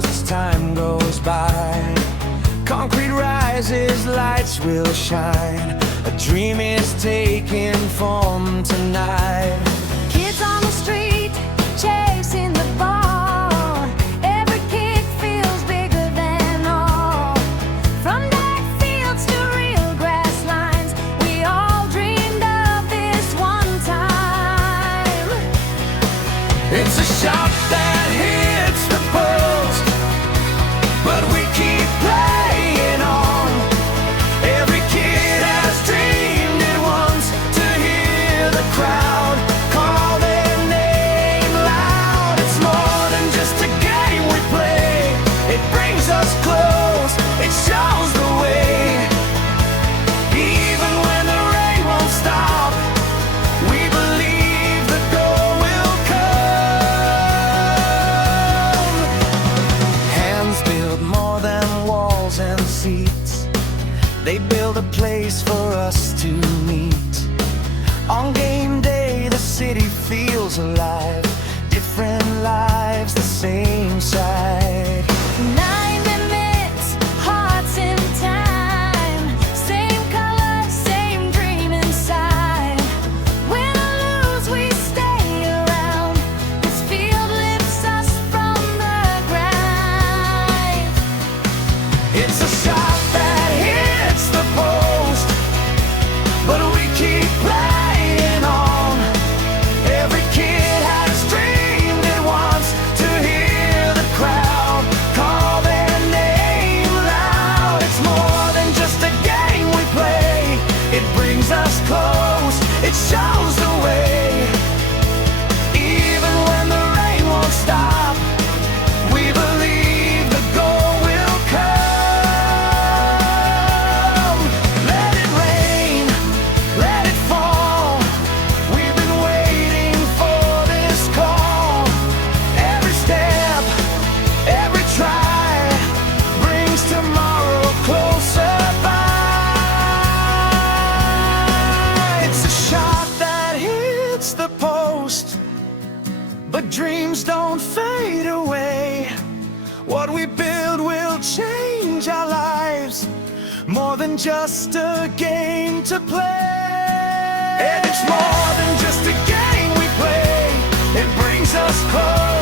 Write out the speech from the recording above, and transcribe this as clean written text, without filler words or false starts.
grows as time goes by. Concrete rises, lights will shine. A dream is taking form tonight. Kids on the street, chasing the ball. Every kick feels bigger than all. From dark fields to real grass lines, we all dreamed of this one time. It's a shot that hits the post, but we keep playing on. Every kid has dreamed it once to hear the crowd call their name loud. It's more than just a game we play. It brings us close, it shows the way. Even when the rain won't stop, we believe the goal will come. Hands build more than walls and seats. They build a place for us to meet. On game day, the city feels alive. Different lives, the same side. 90 minutes, hearts in time. Same color, same dream inside. Win or lose, we stay around. This field lifts us from the grind. It's a shot that hits the post, but we keep playing on. Every kid has dreamed it once to hear the crowd call their name loud. It's more than just a game we play. It brings us close, it shows the way. Even when the rain won't stop, we believe the goal will come. Let it rain, let it fall. We've been waiting for this call. Every step, every try brings tomorrow closer by. It's a shot that hits the post, but dreams don't fade away. What we build will change our lives, more than just a game to play. And it's more than just a game we play. It brings us close.